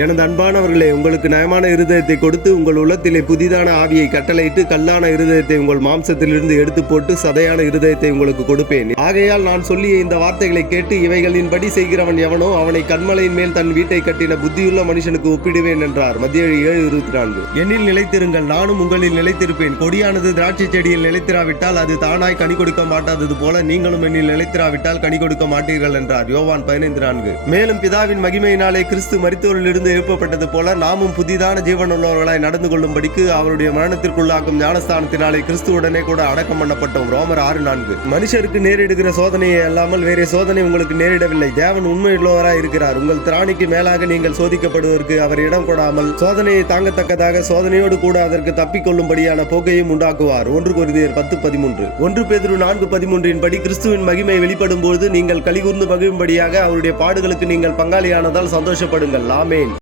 எனது அன்பானவர்களே, உங்களுக்கு நயமான இருதயத்தை கொடுத்து உங்கள் உள்ளத்திலே புதிதான ஆவியை கட்டளையிட்டு கல்லான இருதயத்தை உங்கள் மாம்சத்திலிருந்து எடுத்து போட்டு சதையான இருதயத்தை உங்களுக்கு கொடுப்பேன். ஆகையால் நான் சொல்லிய இந்த வார்த்தைகளை கேட்டு இவைகளின்படி செய்கிறவன் எவனோ அவனை கன்மலையின் மேல் தன் வீட்டை கட்டின புத்தியுள்ள மனுஷனுக்கு ஒப்பிடுவேன் என்றார். மத்திய 7:24. என்னில் நிலைத்திருங்கள், நானும் உங்களில் நிலைத்திருப்பேன். கொடியானது திராட்சை செடியில் நிலைத்திராவிட்டால் அது தானாய் கனி கொடுக்க மாட்டாதது போல நீங்களும் என்னில் நிலைத்திராவிட்டால் கனி கொடுக்க மாட்டீர்கள் என்றார். யோவான் 15:4. மேலும் பிதாவின் மகிமையினாலே கிறிஸ்து மரித்தோரிலிருந்து எழுப்பப்பட்டது போல நாமும் புதிதான ஜீவனுள்ளவர்களாய் நடந்து கொள்ளும்படிக்கு அவருடைய மரணத்திற்குள்ளாக்கும் ஞானஸ்தானத்தினாலே கிறிஸ்துவுடனே கூட அடக்கம் பண்ணப்பட்டோம். ரோமர் 6:4. மனுஷருக்கு நேரிடுகிற சோதனையை அல்லாமல் வேறே சோதனை உங்களுக்கு நேரிடவில்லை. தேவன் உண்மையுள்ளவராய் இருக்கிறார். உங்கள் திராணிக்கு மேலாக நீங்கள் சோதிக்கப்படுவதற்கு அவர் இடம் கொடாமல் சோதனையை தாங்கத்தக்கதாக சோதனையோடு கூட அதற்கு தப்பிக்கொள்ளும்படியான போக்கையும் உண்டாக்குவார். 1 கொரிந்தியர் 10:13. 1 பேதுரு 4:13 படி கிறிஸ்துவின் மகிமை வெளிப்படும் போது நீங்கள் கலிகூர்ந்து மகிழும்படியாக அவருடைய பாடுகளுக்கு நீங்கள் பங்காளியானதால் சந்தோஷப்படுங்கள். ஆமென்.